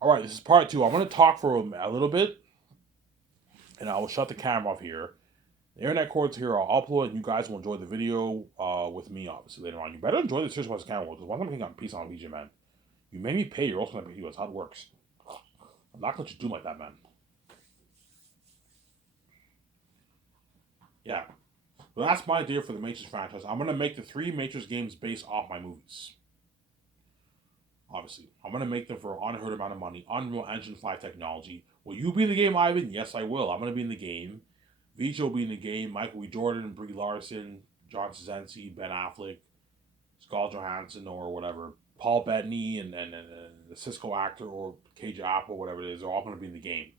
All right, this is part two. I'm going to talk for a little bit, and I will shut the camera off here. The internet cord's here. I'll upload it, and you guys will enjoy the video with me, obviously, later on. You better enjoy the Series Wars camera because once I'm getting on peace on VJ, man, you made me pay. You're also going to pay you. That's how it works. I'm not going to let you do like that, man. Yeah. So that's my idea for the Matrix franchise. I'm going to make the three Matrix games based off my movies. Obviously, I'm going to make them for an unheard amount of money. Unreal Engine 5 technology. Will you be in the game, Ivan? Yes, I will. I'm going to be in the game. Vijay will be in the game. Michael B. Jordan, Brie Larson, John Krasinski, Ben Affleck, Scarlett Johansson, or whatever. Paul Bettany and the Cisco actor or KJ Apple, whatever it is, they're all going to be in the game,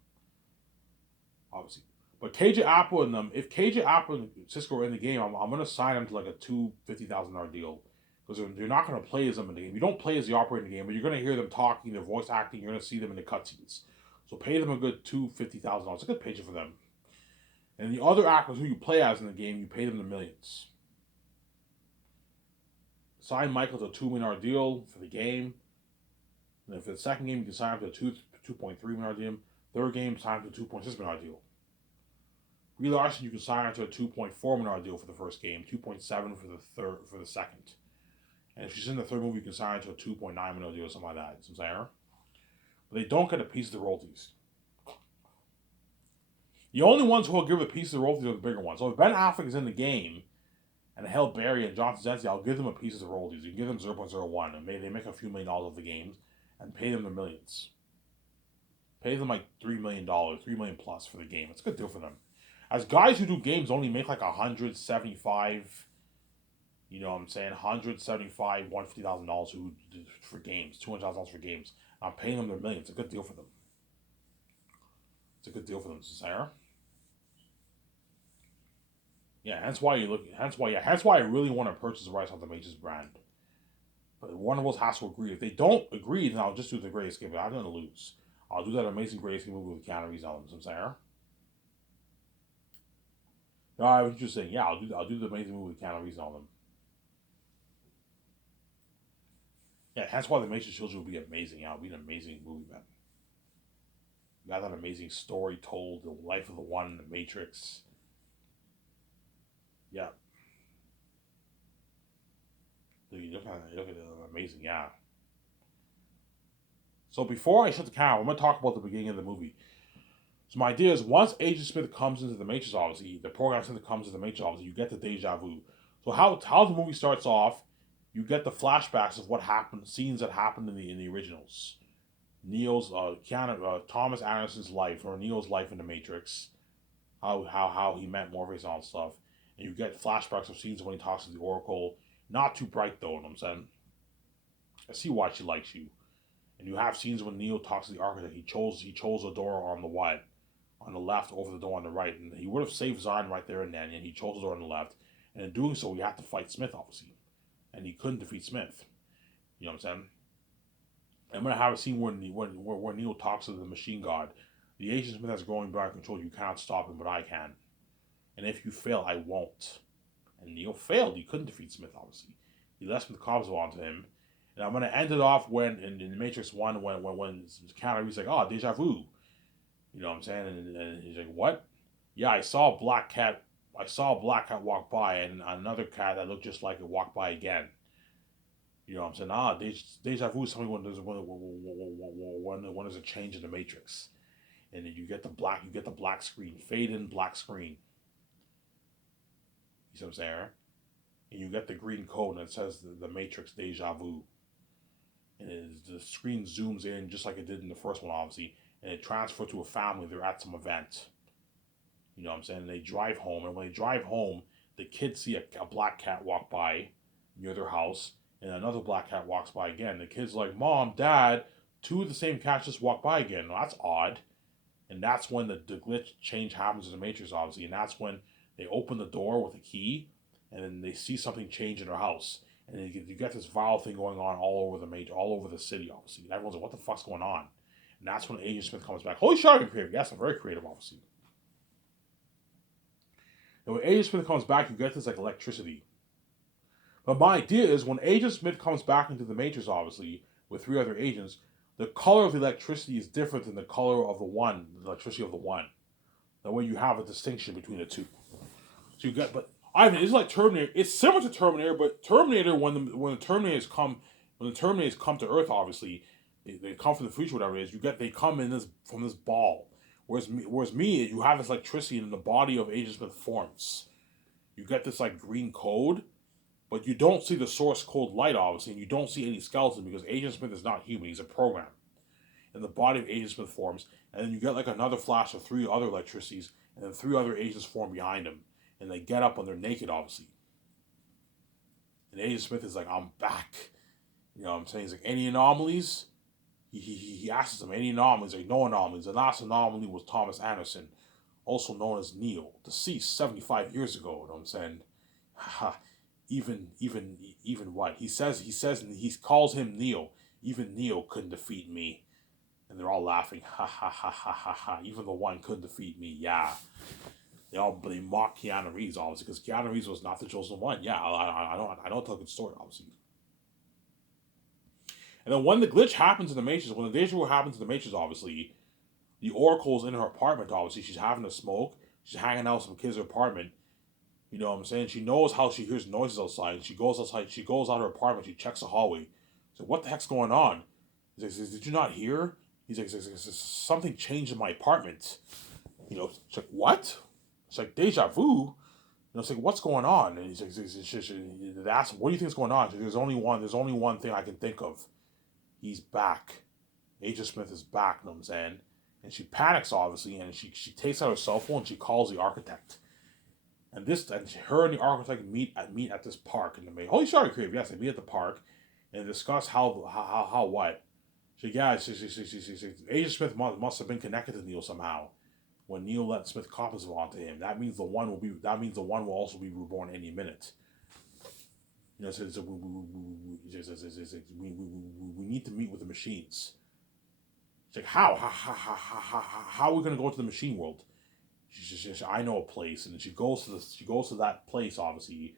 obviously. But KJ Apple and them, if KJ Apple and Cisco are in the game, I'm going to sign them to like a $250,000 deal because they're not going to play as them in the game. You don't play as the operator in the game, but you're going to hear them talking, their voice acting. You're going to see them in the cutscenes. So pay them a good $250,000. It's a good paycheck for them. And the other actors who you play as in the game, you pay them the millions. Sign Michael to a $2 million deal for the game. And then for the second game, you can sign up to a $2.3 million deal. Third game, sign up to a $2.6 million deal. Brie Larson, you can sign up to a $2.4 million deal for the first game, 2.7 for the second. And if she's in the third movie, you can sign up to a $2.9 million deal or something like that. You know what I'm saying? But they don't get a piece of the royalties. The only ones who will give a piece of the royalties are the bigger ones. So if Ben Affleck is in the game, and Halle Berry and John Krasinski, I'll give them a piece of the royalties. You can give them 0.01, and maybe they make a few $1 million of the games, and pay them the millions. Pay them like $3 million, $3 million plus for the game. It's a good deal for them. As guys who do games only make like 175, you know what I'm saying, 175, $150,000 who for games, $200,000 for games. I'm paying them their millions. It's a good deal for them. It's a good deal for them, Sarah. Yeah, hence why you look. Hence why I really want to purchase the rights of the Mages brand. But Warner Bros. Has to agree. If they don't agree, then I'll just do the Great Escape. I'm gonna lose. I'll do that amazing Great Escape movie with Keanu Reeves on them. Sarah. No, I was just saying. Yeah, I'll do the amazing movie with Keanu Reeves on them. Yeah, hence why the Matrix Children will be amazing. Yeah, it'll be an amazing movie, man. You got that amazing story told, the life of the one, the Matrix. Yeah, dude, you look at it, amazing. Yeah. So before I shut the camera, I'm gonna talk about the beginning of the movie. So my idea is once Agent Smith comes into the Matrix, obviously, the program center comes into the Matrix, obviously, you get the deja vu. So how the movie starts off, you get the flashbacks of what happened, scenes that happened in the originals. Neo's Thomas Anderson's life or Neo's life in the Matrix, how he met Morpheus and all that stuff, and you get flashbacks of scenes when he talks to the Oracle. Not too bright though, you know what I'm saying. I see why she likes you. And you have scenes when Neo talks to the architect. He chose a door on the what, on the left over the door on the right, and he would have saved Zion right there and then, and he chose the door on the left. And in doing so, he had to fight Smith, obviously, and he couldn't defeat Smith. You know what I'm saying? I'm gonna have a scene where Neo talks to the machine god. The Agent Smith has growing beyond control. You cannot stop him, but I can. And if you fail, I won't. And Neo failed. He couldn't defeat Smith, obviously. He left the cops onto him. And I'm gonna end it off when in the Matrix One when Keanu Reeves like, oh, deja vu. You know what I'm saying? And he's like, what? Yeah, I saw a black cat. I saw a black cat walk by, and another cat that looked just like it walked by again. You know what I'm saying? Deja vu is something when there's a change in the Matrix, and then you get the black screen, fade in black screen. You see what I'm saying? And you get the green code, and it says the Matrix deja vu, and the screen zooms in just like it did in the first one, obviously, and it transfers to a family. They're at some event. You know what I'm saying? And they drive home, and when they drive home, the kids see a black cat walk by near their house, and another black cat walks by again. The kids are like, Mom, Dad, two of the same cats just walked by again. Well, that's odd. And that's when the glitch change happens in the Matrix, obviously, and that's when they open the door with a key, and then they see something change in their house, and then you get this viral thing going on all over the city, obviously. And everyone's like, "What the fuck's going on?" And that's when Agent Smith comes back. Holy shit, I'm creative. Yes, I'm very creative, obviously. And when Agent Smith comes back, you get this like electricity. But my idea is when Agent Smith comes back into the Matrix, obviously, with three other agents, the color of the electricity is different than the color of the electricity of the one. That way you have a distinction between the two. So you get, but I mean, it's like Terminator. It's similar to Terminator, but Terminator when the Terminators come to Earth, obviously they come from the future, whatever it is. They come in this from this ball. Whereas me, you have this electricity in the body of Agent Smith forms. You get this like green code, but you don't see the source code light, obviously, and you don't see any skeleton because Agent Smith is not human; he's a program. And the body of Agent Smith forms, and then you get like another flash of three other electricities, and then three other agents form behind him, and they get up and they're naked, obviously. And Agent Smith is like, "I'm back." You know what I'm saying? He's like, "Any anomalies?" He asks them, "Any anomalies?" Like, "No anomalies." The last anomaly was Thomas Anderson, also known as Neil, deceased 75 years ago. You know what I'm saying? even what he says, and he calls him Neil. Even Neil couldn't defeat me. And they're all laughing. Ha ha ha ha ha ha. Even the one couldn't defeat me. Yeah. They mock Keanu Reeves, obviously, because Keanu Reeves was not the chosen one. Yeah, I don't tell a good story, obviously. And then when the glitch happens in the Matrix, when the deja vu happens in the Matrix, obviously, the Oracle's in her apartment, obviously. She's having a smoke. She's hanging out with some kids in her apartment. You know what I'm saying? She knows how she hears noises outside. She goes outside. She goes out her apartment. She checks the hallway. So what the heck's going on? He says, "Did you not hear?" He's like, "Something changed in my apartment." You know, it's like, "What?" It's like, "Deja vu." You know, it's like, "What's going on?" And he's like, they ask him, "What do you think is going on?" Like, There's only one thing I can think of. He's back. Agent Smith is back, you know what I'm saying? And she panics, obviously, and she takes out her cell phone and she calls the architect. Her and the architect meet at this park in the May. Holy Star Crave, yes, they meet at the park and discuss how what. Agent Smith must have been connected to Neil somehow. When Neil let Smith copies onto him, that means the one will also be reborn any minute. You know, so we need to meet with the machines. It's like, how are we gonna go to the machine world? I know a place, and she goes to that place, obviously,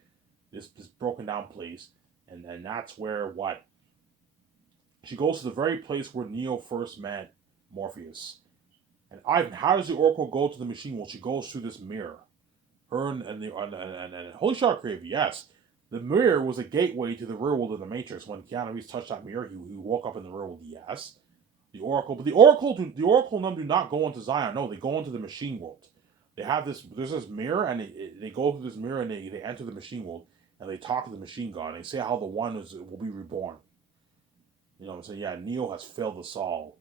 this broken down place, and that's where what she goes to the very place where Neo first met Morpheus. And Ivan, how does the Oracle go to the machine? Well, she goes through this mirror. Her and Holy Shark Grave, yes. The mirror was a gateway to the real world of the Matrix. When Keanu Reeves touched that mirror, he woke up in the real world, yes. The Oracle and them do not go into Zion. No, they go into the machine world. There's this mirror, and they go through this mirror, and they enter the machine world, and they talk to the machine god, and they say how the one will be reborn. You know what I'm saying? Yeah, Neo has failed us all.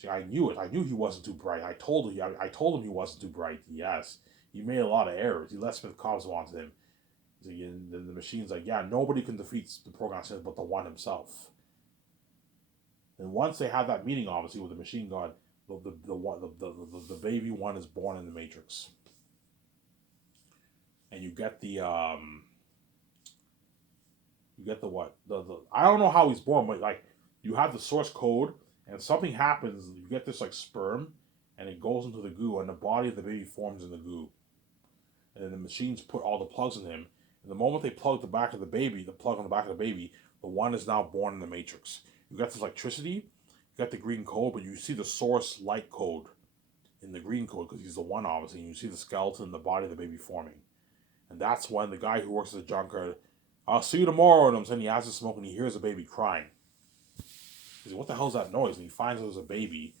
See, I knew it. I knew he wasn't too bright. I told him he wasn't too bright. Yes, he made a lot of errors. He let Smith Cobbs onto him. And the machine's like, yeah, nobody can defeat the program Smith but the one himself. And once they have that meeting, obviously with the machine god, the baby one is born in the Matrix, and you get the what the I don't know how he's born, but like you have the source code, and something happens. You get this like sperm, and it goes into the goo, and the body of the baby forms in the goo, and then the machines put all the plugs in him. And the moment they plug the back of the baby, the plug on the back of the baby, the one is now born in the Matrix. You got this electricity, you got the green code, but you see the source light code in the green code because he's the one, obviously. And you see the skeleton and the body of the baby forming. And that's when the guy who works at the junkyard, "I'll see you tomorrow," and I'm saying he has to smoke, and he hears a baby crying. He's like, "What the hell's that noise?" And he finds there's a baby.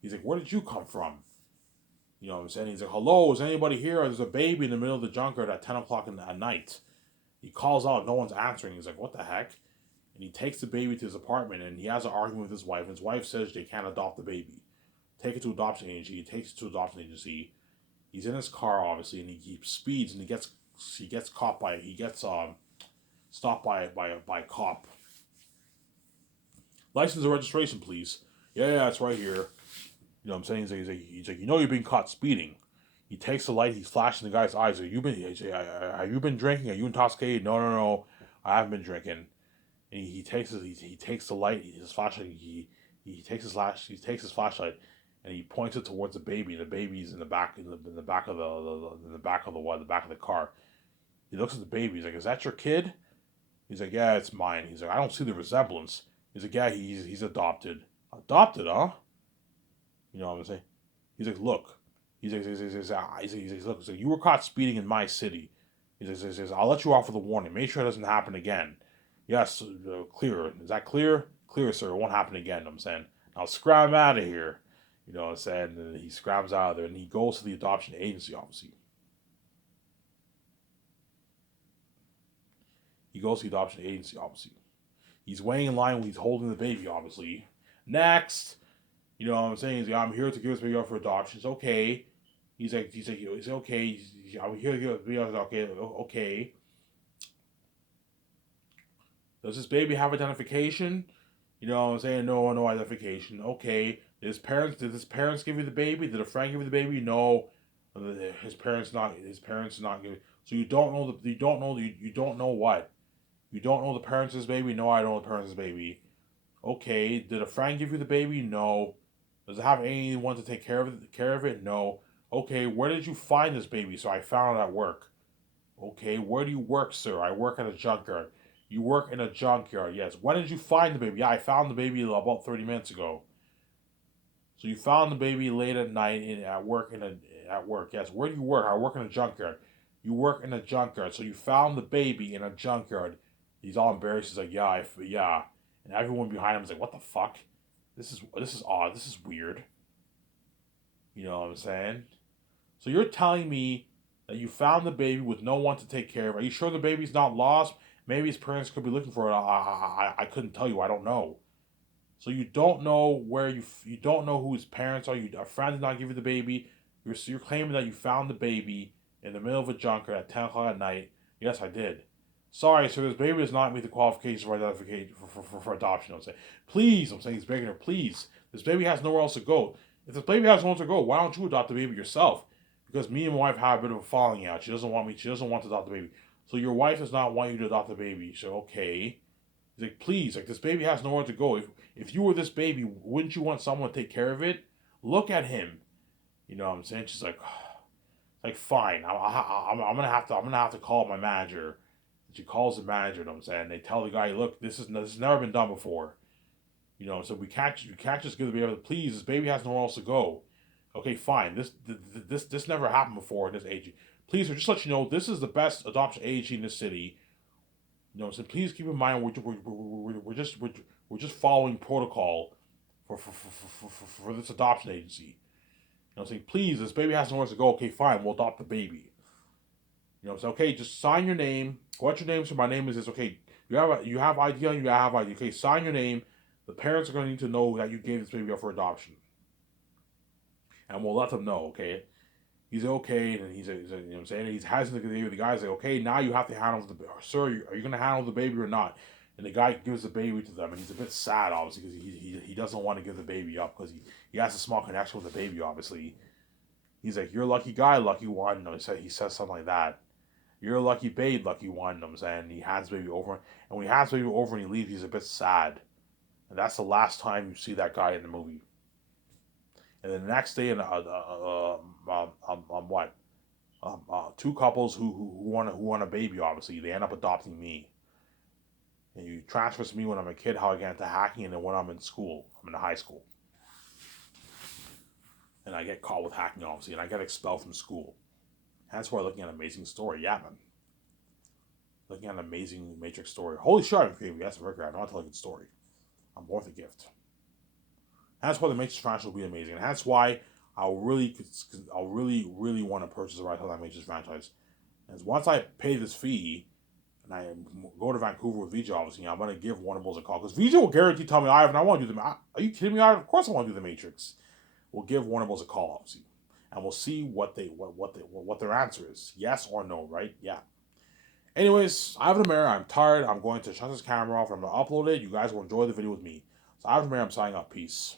He's like, "Where did you come from?" You know what I'm saying? He's like, "Hello, is anybody here?" There's a baby in the middle of the junkyard at 10 o'clock at night. He calls out, no one's answering. He's like, "What the heck?" And he takes the baby to his apartment, and he has an argument with his wife. And his wife says they can't adopt the baby. Take it to adoption agency. He takes it to adoption agency. He's in his car, obviously, and he speeds, and he gets caught by stopped by a cop. "License and registration, please." Yeah, it's right here. You know what I'm saying? He's like, "You know you're being caught speeding." He takes the light. He's flashing the guy's eyes. Have you been drinking? Are you intoxicated? No. I haven't been drinking. And he takes the light. His flashlight. He takes his flashlight, and he points it towards the baby. And the baby's in the back of the car. He looks at the baby. He's like, "Is that your kid?" He's like, "Yeah, it's mine." He's like, "I don't see the resemblance." He's like, "Yeah, he's adopted. Adopted, huh? You know what I'm saying? He's like, look. Look, so you were caught speeding in my city. He says, I'll let you off with a warning. Make sure it doesn't happen again. Yes, clear. Is that clear? Clear, sir. It won't happen again. I'm saying. Now scram out of here. You know what I'm saying? And he scrams out of there and he goes to the adoption agency, obviously. He goes to the adoption agency, obviously. He's waiting in line when he's holding the baby, obviously. Next, you know what I'm saying? He's like, I'm here to give this baby up for adoption. It's okay. He's okay. I'm here to give this baby up. Okay. Does this baby have identification? You know what I'm saying? No identification. Okay. Did his parents give you the baby? Did a friend give you the baby? No. His parents not. His parents not giving. So you don't know the. You don't know. You don't know what. You don't know the parents of this baby? No, I don't know the parents of this baby. Okay. Did a friend give you the baby? No. Does it have anyone to take care of it? No. Okay. Where did you find this baby? So I found it at work. Okay. Where do you work, sir? I work at a junkyard. You work in a junkyard. Yes. When did you find the baby? Yeah, I found the baby about 30 minutes ago. So you found the baby late at night at work. Yes. Where do you work? I work in a junkyard. You work in a junkyard. So you found the baby in a junkyard. He's all embarrassed. He's like, yeah. And everyone behind him is like, what the fuck? This is odd. This is weird. You know what I'm saying? So you're telling me that you found the baby with no one to take care of. Are you sure the baby's not lost? Maybe his parents could be looking for it. I couldn't tell you. I don't know. So you don't know where you don't know who his parents are. A friend did not give you the baby. You're claiming that you found the baby in the middle of a junkyard at 10 o'clock at night. Yes, I did. Sorry, so this baby does not meet the qualifications for identification for adoption. I'm saying, please. I'm saying he's begging her, please. This baby has nowhere else to go. If this baby has nowhere to go, why don't you adopt the baby yourself? Because me and my wife have a bit of a falling out. She doesn't want me. She doesn't want to adopt the baby. So your wife does not want you to adopt the baby. So okay. He's like, please, like this baby has nowhere to go. If you were this baby, wouldn't you want someone to take care of it? Look at him. You know what I'm saying? She's like fine. I'm gonna have to call my manager. She calls the manager. You know what I'm saying? They tell the guy, look, this has never been done before. You know, so we can't just give the baby. Please, this baby has nowhere else to go. Okay, fine. This never happened before in this agency. Please, just let you know, this is the best adoption agency in the city. You know, so please keep in mind we're just following protocol for this adoption agency. You know, saying please, this baby has nowhere to go. Okay, fine, we'll adopt the baby. You know, so okay, just sign your name. What's your name? So my name is this. Okay, you have ID on you. I have ID. Okay, sign your name. The parents are going to need to know that you gave this baby up for adoption, and we'll let them know. Okay, he's okay, and he's you know what I'm saying. He's hesitant to give the guy's like, okay, now you have to handle the sir. Are you going to handle the baby or not? And the guy gives the baby to them, and he's a bit sad, obviously, because he doesn't want to give the baby up because he has a small connection with the baby, obviously. He's like, you're a lucky guy, lucky one. You know, he says something like that. You're a lucky babe, lucky one. You know what I'm saying? And he hands the baby over, and when he hands the baby over and he leaves, he's a bit sad. And that's the last time you see that guy in the movie. And then the next day, what? Two couples who want a baby. Obviously, they end up adopting me. And you transfer to me when I'm a kid how I get into hacking, and then when I'm in school, I'm in high school, and I get caught with hacking, obviously, and I get expelled from school. That's why looking at an amazing story. Yeah, man. Looking at an amazing Matrix story. Holy shit, okay, that's a record. I know how to tell a good story. I'm worth a gift. That's why the Matrix franchise will be amazing. And that's why I'll really want to purchase the right to that Matrix franchise. And once I pay this fee, and I go to Vancouver with VJ, obviously, I'm going to give Warner Bros. A call. Because VJ will guarantee tell me, Ivan, I want to do the Are you kidding me, Ivan? Of course I want to do the Matrix. We'll give Warner Bros. A call, obviously. And we'll see what their answer is. Yes or no, right? Yeah. Anyways, Ivan Amir, I'm tired. I'm going to shut this camera off. I'm going to upload it. You guys will enjoy the video with me. So Ivan Amir, I'm signing up. Peace.